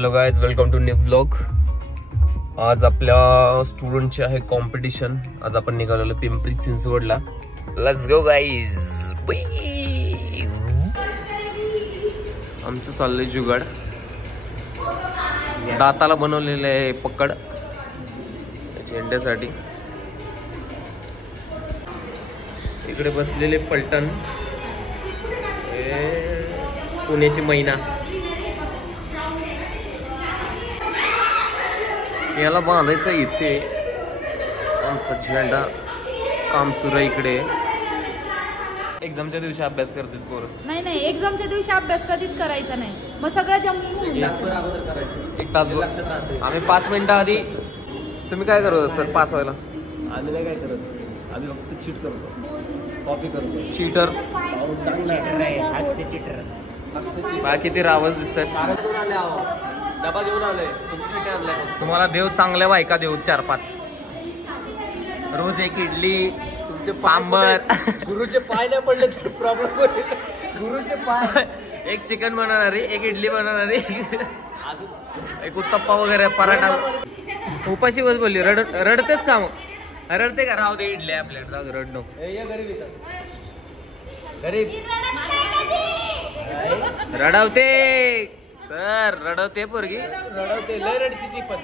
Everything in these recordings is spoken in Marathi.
Hello guys, welcome to new vlog. आज आपल्या स्टुडंटचे आहे कॉम्पिटिशन. आज आपण निघालेलो पिंपरी चिंचवडला. Let's go guys. आमचं चाललंय जुगाड. दाताला बनवलेले आहे पकड झेंड्यासाठी. इकडे बसलेले पलटण, पुण्याची मैना. याला बांधायचं इथे आमचा झेंडा. काम सुरू आहे इकडे. एक्झामच्या दिवशी अभ्यास करतात पोरं. नाही, एक्झामच्या दिवशी अभ्यास कधीच करायचा नाही. मग सगळं जमली म्हणून अगोदर करायचं. 1 तास आम्ही 5 मिनिटं आधी. तुम्ही काय करत सर पास व्हायला? आम्ही नाही काय करत, आम्ही फक्त चीट करतो, कॉपी करतो. चीटर किती रावस दिसतात. डबा घेऊन आलोय तुमच्यासाठी आणलाय. तुम्हाला देव चांगल्या बायका देऊ 4-5. रोज एक इडली, तुमचे सांबर. गुरुचे पाय नाही पडले तर प्रॉब्लेम होईल. गुरुचे पाय. एक चिकन बनवणारी, एक इडली बनवणारी, एक उत्तप्पा वगैरे, पराठा. उपाशी बस बोलली. रडतेच का? मग रडते का? राहू दे इडली आपल्याकडे, जाऊ दे, रड नको. गरीब रडवते सर, रडवते पोरगी. रडवते, लय रडती ती पण.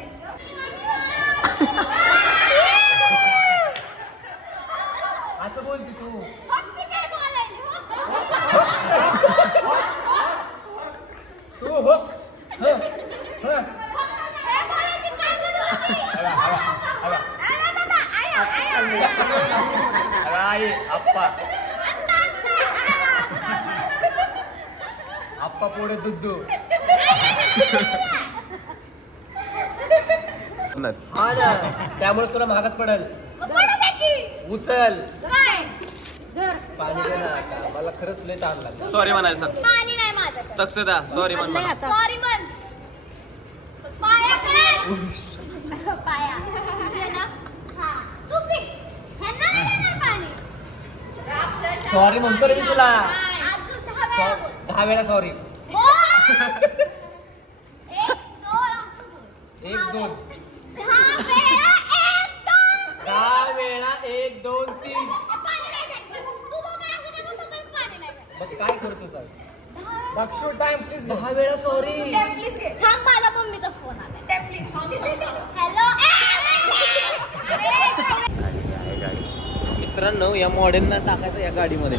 असं बोलती तू. तू हो आई आप्पा आप्पा पोडे दुद्धू. त्यामुळे तुला महागात पडेल. उचल पाणी दे ना. मला खरंच लय ताण लागला. सॉरी म्हणायचं. पाणी नाही माझ्याकडे. तक्षदा सॉरी म्हण. सॉरी म्हण. पाया पाया तुझे ना. हां तू पी. ह्यांना नाही देणार पाणी. सॉरी म्हणतो रे मी तुला. अजून 10 वेळा बोल. 10 वेळा सॉरी. 1 2 10 वेळा 1 2 3. मग काय करतो सर? Dakshu time please. 10 वेळा सॉरी. प्लीज घे. थांब, माझा मम्मीचा फोन आलाय. प्लीज. हॅलो. मित्रांनो, या मॉडेलना टाकायचं या गाडीमध्ये.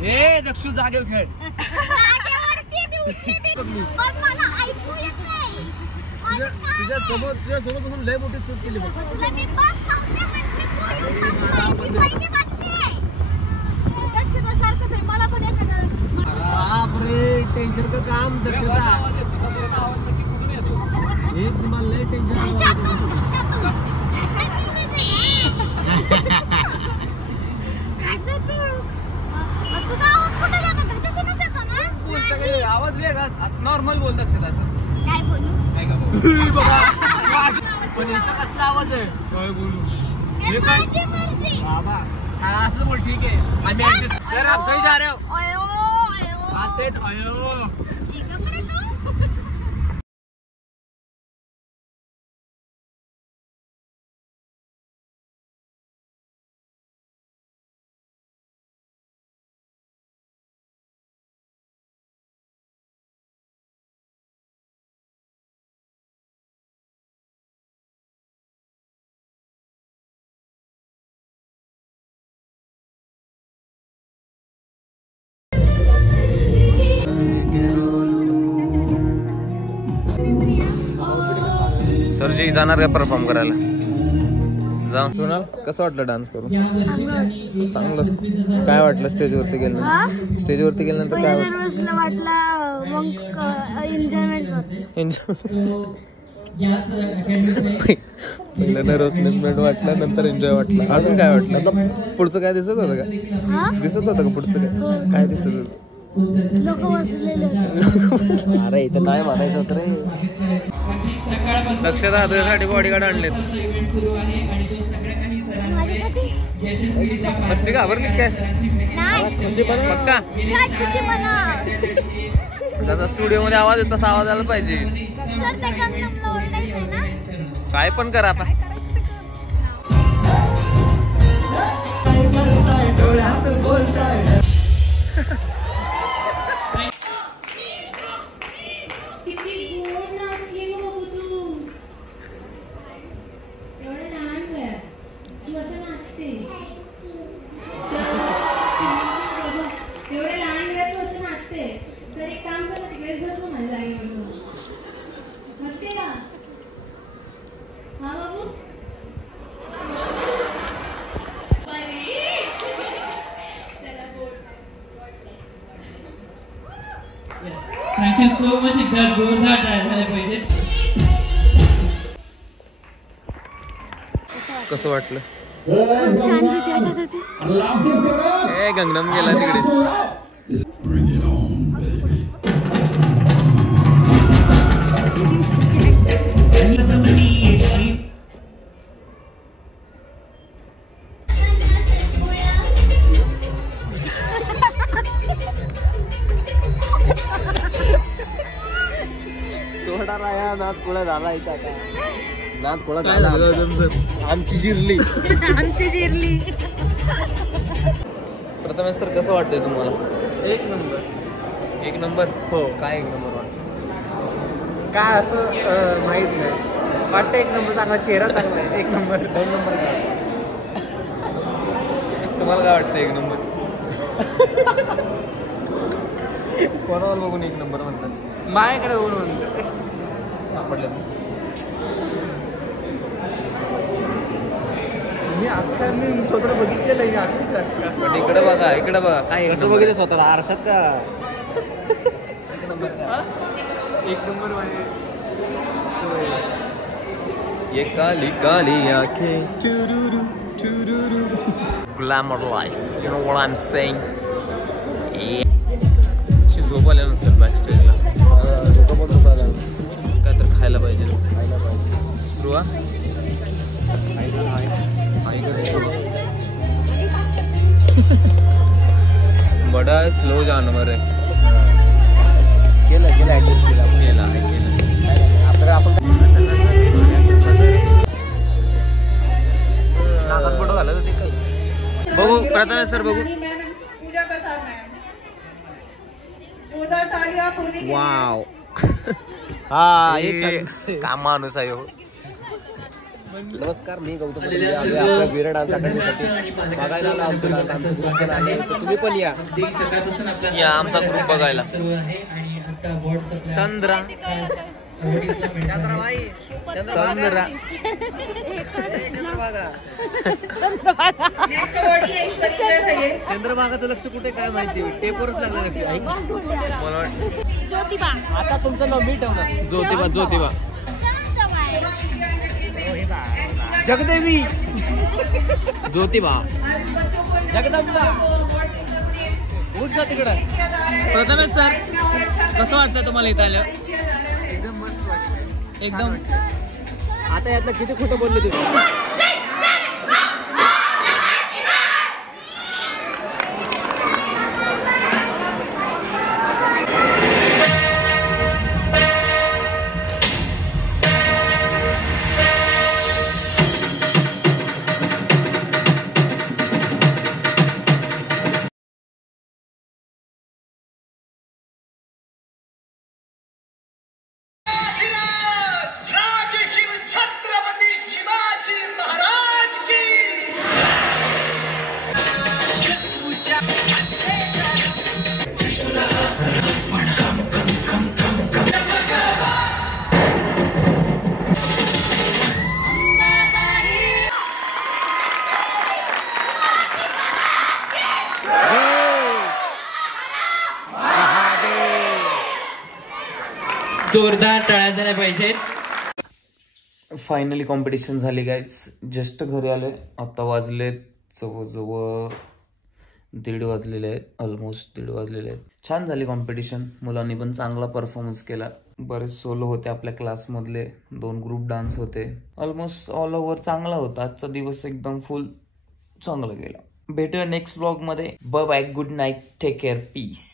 ए दक्षू जागेवर खेळ. मला ऐकू येत नाही. तुझ्या समोर लय मोठी चूक केली. मला पण टेन्शन का काम दक्षता. हेच मला लय टेन्शन. आवाज वेगळा. नॉर्मल बोल दक्षता. काय बोलू? पण याचा कसला आवाज आहे? काय बोलू? हे काय माझी मर्जी. बाबा असं बोल. ठीक आहे, आम्ही ऍडजस्ट. सर आप सही जा रहे हो. आते अयो. सरजी जाणार का परफॉर्म करायला? जाऊन कुणाल कसं वाटलं डान्स करून? चांगलं. काय वाटलं स्टेजवरती गेल्यानंतर? स्टेजवरती गेल्यानंतर काय वाटलं? मग एन्जॉयमेंट. पहिलं नर्वसनेसमेंट वाटलं, नंतर एन्जॉय वाटलं. अजून काय वाटलं? पुढचं काय दिसत होतं का? दिसत होतं का पुढचं काय? काय दिसत होतं? लोक बसलेले होते. अरे इथं नाही म्हणायचं होतं रे. लक्षात तुझ्यासाठी बॉडीगार्ड आणलेत. लक्ष घाबरली काय? नाही पक्का काय खुशी मला. जसा स्टुडिओ मध्ये आवाज येतो तसा आवाज आला पाहिजे. सर त्या कंगनमला ओरडायचंय ना. काय पण करा आता. किती गोड नाचली ग बाबू तू. एवढं लहान वय तू असं नाचते. एवढ्या लहान वयात तू असं नाचते. तर एक काम कर, तिकडेच बसू माझ्या जागेवर. बसते का? हा बाबू. Thank you so much. एकदा जोरदार टाळ्या झाल्या पाहिजे. कसं वाटलं? छान भीती वाटत होती. ए गंगनम गेला तिकडे. सोडा राया नाद कोळा झाला इथं आता. नाद कोळा झाला आमची जिरली. आमची जिरली. प्रथमेश सर कसं वाटतंय तुम्हाला? एक नंबर. एक नंबर. हो. काय एक नंबर वाटतं? काय असं माहित नाही. वाटतं एक नंबर चांगला, चेहरा चांगला आहे. एक नंबर. 2 नंबर तुम्हाला काय वाटतं एक नंबर? कोणावर बघून एक नंबर म्हणतात? माझ्याकडे होऊन म्हणतो. सापडलं. मी अख्खा मी स्वतःला बघितलेलं आहे अख्खा. पण इकडे बघा, इकडे बघा. काय कसं बघितलं स्वतःला आरशात का? एक नंबर माझे. ये काली काली आंखें चुरुरु चुरुरु. Glamour life. You know what I'm saying? झोप आल्या नसेल बॅक स्टेजला. काय तर खायला पाहिजे. स्पृहा बडा स्लो जानवर आहे. केलं ऍडजस्ट केला आहे केलं. आपण नाकात फोटो घालत होते काही. बघू प्रथमेश सर बघू. पूजा कसा पूर्ण वाव. हा काय माणूस आहे हो. नमस्कार, मी गौतम पडले. आम्ही आपल्या वीर डान्स अकॅडमीसाठी बघायला आलो. आमचं डान्स आमचं ग्रुप पण आहे, तर तुम्ही पण या. सकाळपासून आपला या आमचा ग्रुप बघायला. सर्व आहे आणि आता बोर्ड सप्लाय चंद्रा चंद्रा चंद्रभागाचं लक्ष कुठे काय माहिती, टेपवरच लागलं लक्ष. मला वाटतं ज्योतिबा. आता तुमचं नाव मी ठेवणार. ज्योतिबा. ज्योतिबा जगदेवी, ज्योतिबा, जगदंबा. उठ जा तिकडं. प्रथमेश सर कसं वाटतं तुम्हाला इथं आलं? एकदम. आता यातलं किती खोटं बोलले तुम्ही. जोरदार टाळ्या झाल्या पाहिजेत. फायनली कॉम्पिटिशन झाली गाईस. जस्ट घरी आले, आता वाजले जवळजवळ 1:30 वाजलेले आहेत, ऑलमोस्ट 1:30 वाजलेले आहेत. छान झाली कॉम्पिटिशन, मुलांनी पण चांगला परफॉर्मन्स केला. बरेच सोलो होते आपल्या क्लासमधले, 2 ग्रुप डान्स होते. ऑलमोस्ट ऑल ओव्हर चांगला होता आजचा दिवस, एकदम फुल चांगला गेला. भेटूया नेक्स्ट ब्लॉग मध्ये. Bye bye, good night, take care, piece.